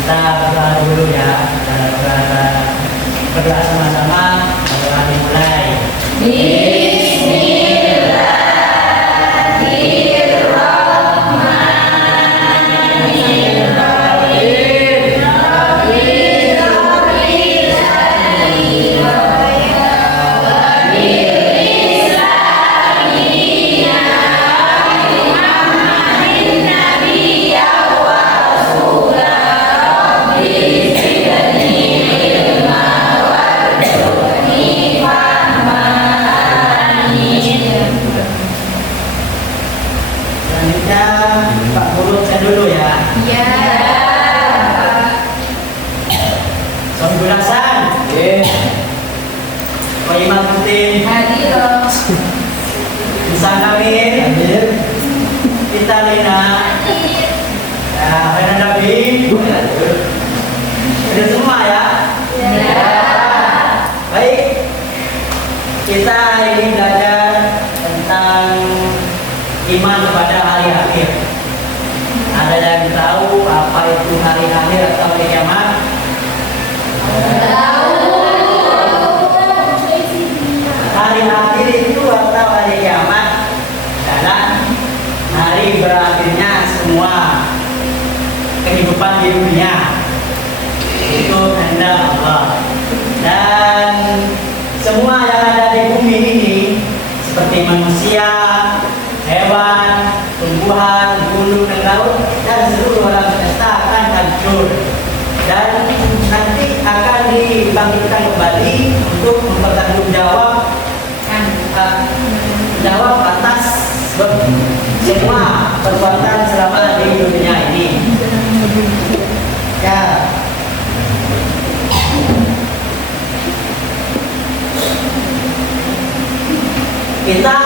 Kita berdoa dulu ya. Kita berdoa sama-sama. Berdoa dimulai. Selanjutnya Pak Guru saya dulu ya. Iya. Soal bulasan. Pak Imam Putin. Hadir. Bisa kami. Hadir. Kita Lina. Ya, Rena Nabi. Ada semua ya. Ya. Baik. Kita hari ini belajar tentang iman kepada hari akhir. Ada yang tahu apa itu hari akhir atau hari kiamat? Hari akhir itu atau hari kiamat adalah hari berakhirnya semua kehidupan di dunia. Itu kehendak Allah. Dan semua yang ada di bumi ini seperti manusia, hewan, tumbuhan, gunung dan laut dan seluruh alam semesta akan hancur dan nanti akan dibangkitkan kembali untuk mempertanggungjawab jawab atas semua perbuatan selama di dunia ini. Ya. Kita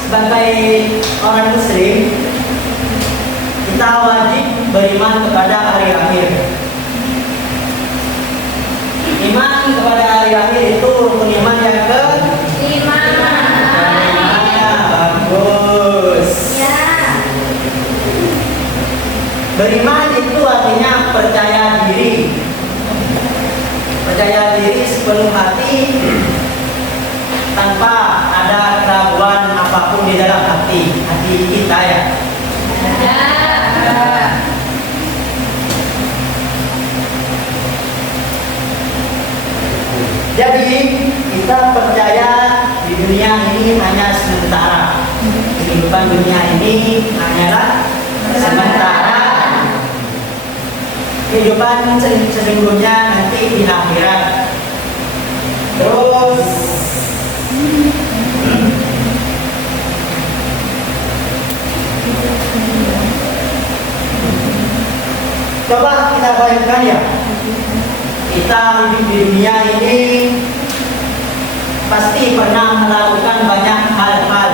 sebagai orang muslim, kita wajib beriman kepada hari akhir. Iman kepada hari akhir itu rukun iman yang Lima. bagus. Ya. Beriman itu artinya percaya diri. Percaya diri sepenuh hati tanpa ada keraguan apapun di dalam hati kita ya. Ya. Jadi kita percaya di dunia ini hanya sementara. Kehidupan dunia ini hanyalah sementara. Kehidupan sesungguhnya nanti di akhirat. Terus coba kita bayangkan ya, kita hidup di dunia ini pasti pernah melakukan banyak hal-hal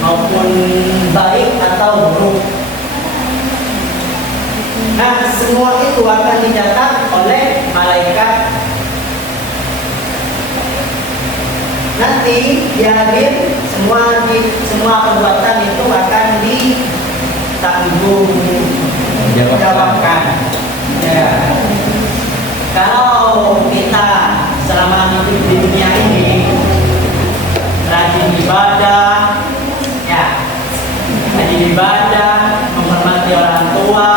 maupun baik atau buruk. Nah, semua itu akan dicatat oleh malaikat. Nanti di akhir semua perbuatan itu akan ditanggung jawabkan. Ya. Kalau kita selama hidup di dunia ini rajin ibadah, ya, rajin ibadah, menghormati orang tua,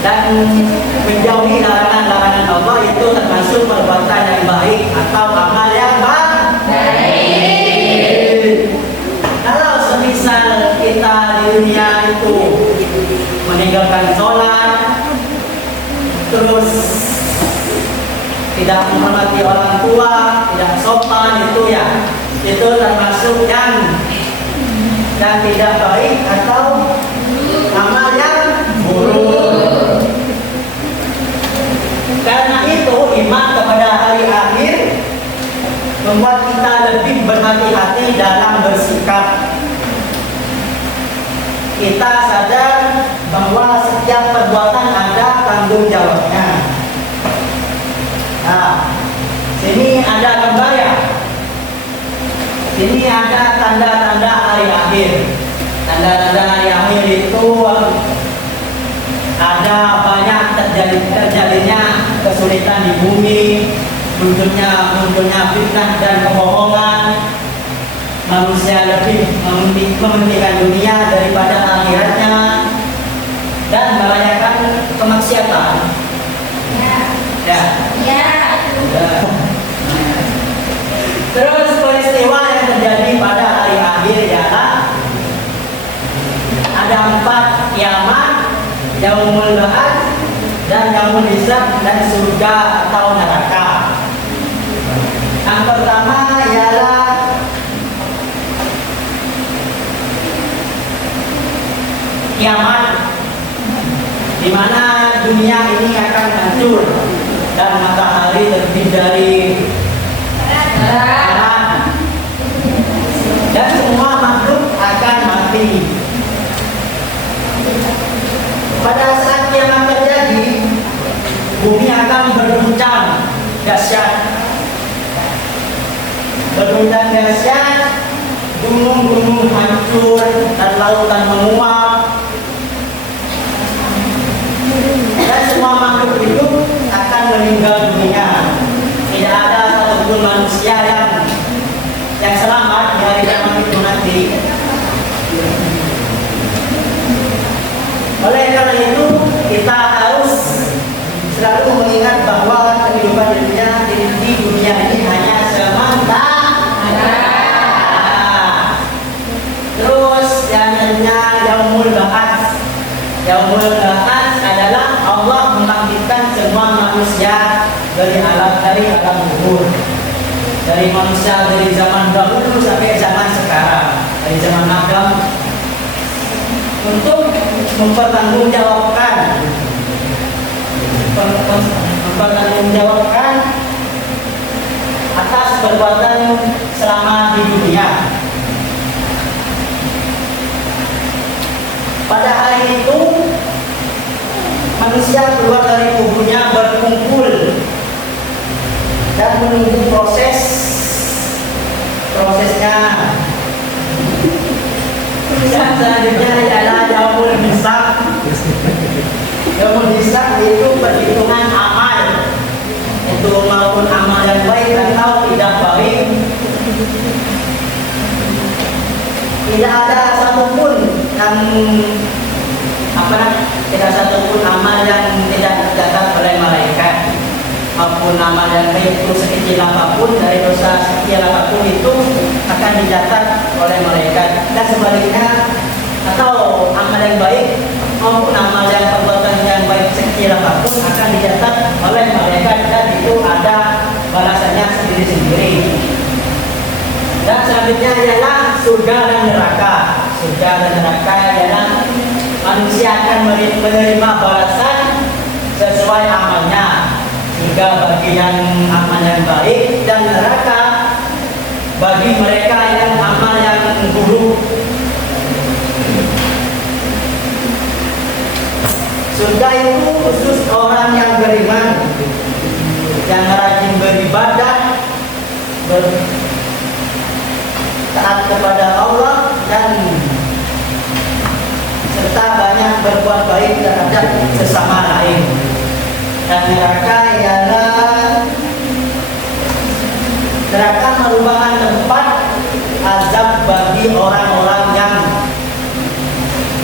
dan menjauhi larangan-larangan Allah itu termasuk perbuatan yang baik atau amal yang baik. Kalau semisal kita di dunia itu meninggalkan sholat, terus tidak menghormati orang tua, tidak sopan, itu ya, itu termasuk yang tidak baik atau amal yang buruk. Karena itu iman kepada hari akhir membuat kita lebih berhati-hati dalam bersikap. Kita sadar bahwa setiap perbuatan ada tanggung jawabnya. Nah, sini ada gambar ya. Sini ada tanda-tanda hari akhir. Tanda-tanda hari akhir itu ada banyak terjadinya kesulitan di bumi, munculnya fitnah dan kebohongan. Manusia lebih mementingkan dunia daripada akhiratnya dan merayakan kemaksiatan. Ya. Terus peristiwa yang terjadi pada hari akhir ialah ada 4 kiamat, yaumul ba'ats dan yaumul hisab dan surga atau neraka. Yang pertama ialah kiamat, di mana dunia ini akan hancur dan matahari terbit dari barat dan semua makhluk akan mati. Pada saat kiamat terjadi, bumi akan berguncang dahsyat, gunung-gunung hancur dan lautan menguap. Dan semua makhluk hidup akan meninggal dunia. Tidak ada satupun manusia yang selamat di hari kiamat itu nanti. Oleh karena itu kita harus selalu mengingat bahwa kehidupan di dunia ini hanya sementara. Terus yang yaumul ba'ats. Yaumul ba'ats adalah Allah membangkitkan semua manusia dari alam kubur. Dari manusia dari zaman dahulu sampai zaman sekarang, dari zaman Adam, untuk mempertanggungjawabkan atas perbuatan selama di dunia. Pada hari itu manusia keluar dari kuburnya berkumpul dan menunggu prosesnya. Yang selanjutnya adalah yaumul hisab. Yaumul hisab itu perhitungan amal, itu maupun amal yang baik atau tidak baik. Tidak ada satupun amal yang tidak tercatat oleh malaikat, maupun amal yang baik itu sekecil apapun, dari dosa sekecil apapun itu akan dicatat oleh malaikat. Dan sebaliknya, atau amal yang baik maupun amal yang perbuatan yang baik sekecil apapun akan dicatat oleh malaikat, dan itu ada balasannya sendiri-sendiri. Dan selanjutnya ialah surga dan neraka. Surga dan neraka ialah manusia akan menerima balasan sesuai amalnya. Surga bagi yang amal yang baik, dan neraka bagi mereka yang amal yang buruk. Surga itu khusus orang yang beriman, yang rajin beribadah, taat kepada Allah, dan serta banyak berbuat baik terhadap sesama lain. Dan neraka merupakan tempat azab bagi orang-orang yang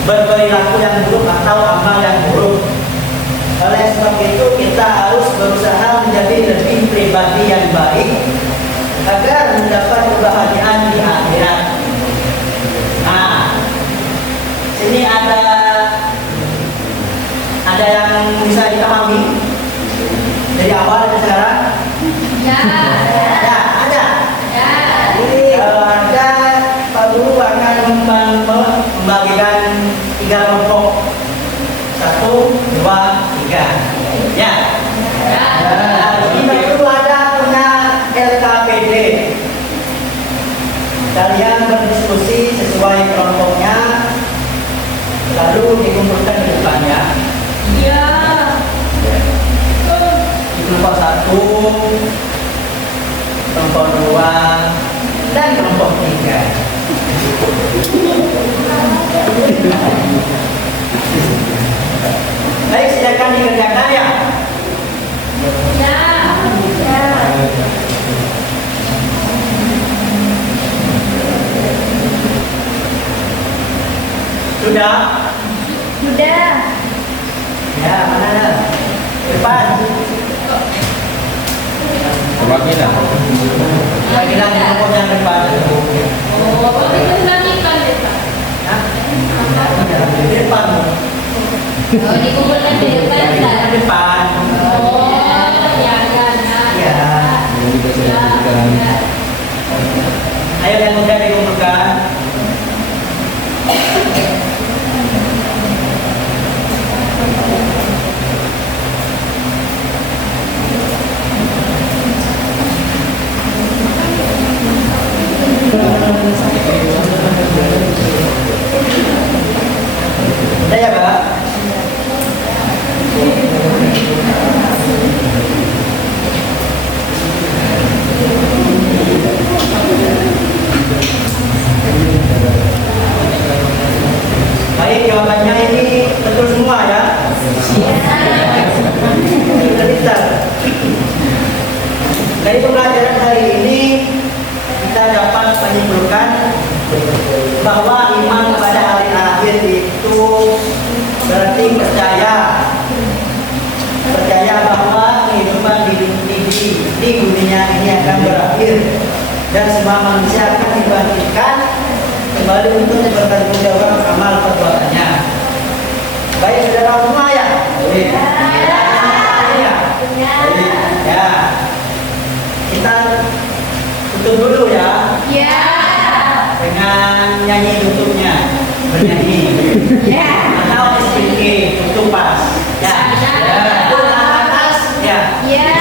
berperilaku yang buruk atau amal yang buruk. Oleh sebab itu kita harus berusaha menjadi lebih pribadi yang baik agar mendapat kebahagiaan di akhirat. Nah, sini ada yang bisa dipahami dari awal sampai sekarang? Ya. Ada. Jadi ada Pak Guru akan membagikan 3 kelompok, 1, 2, 3. Ya. Itu ada punya LKPD. Kalian berdiskusi sesuai kelompoknya, lalu dikumpulkan di depannya. Iya. Kelompok 1, kelompok 2, dan kelompok 3. Baik, silakan dikerjakan ya. Ya. Ya. Sudah? Sudah. Ya, mana ada? Depan. Lagi dah. Lagi lagi pokok yang depan. Oh, itu lanjutkan Pak. Hah? Di depan. Oh, dikumpulkan di depan Di Pak. depan. Oh, ya, ya, ya. Ya. Ya. Ayo yang mudah dikumpulkan. Udah ya, Pak? Baik, jawabannya ini betul semua ya. Pintar. Dari pembelajaran hari ini kita dapat menyimpulkan bahwa iman kepada hari akhir itu berarti percaya bahwa kehidupan di dunia ini akan berakhir dan semua manusia akan dibangkitkan kembali untuk bertanggung jawab amal perbuatannya. Baik, sudah tahu semua ya? Baik. Ya. Baik. Ya. Kita tutup dulu ya. Ya. Dengan nyanyi tutupnya, bernyanyi. Ya. Atau SPK tutup pas. Ya. Ya. Atas. Ya. Ya.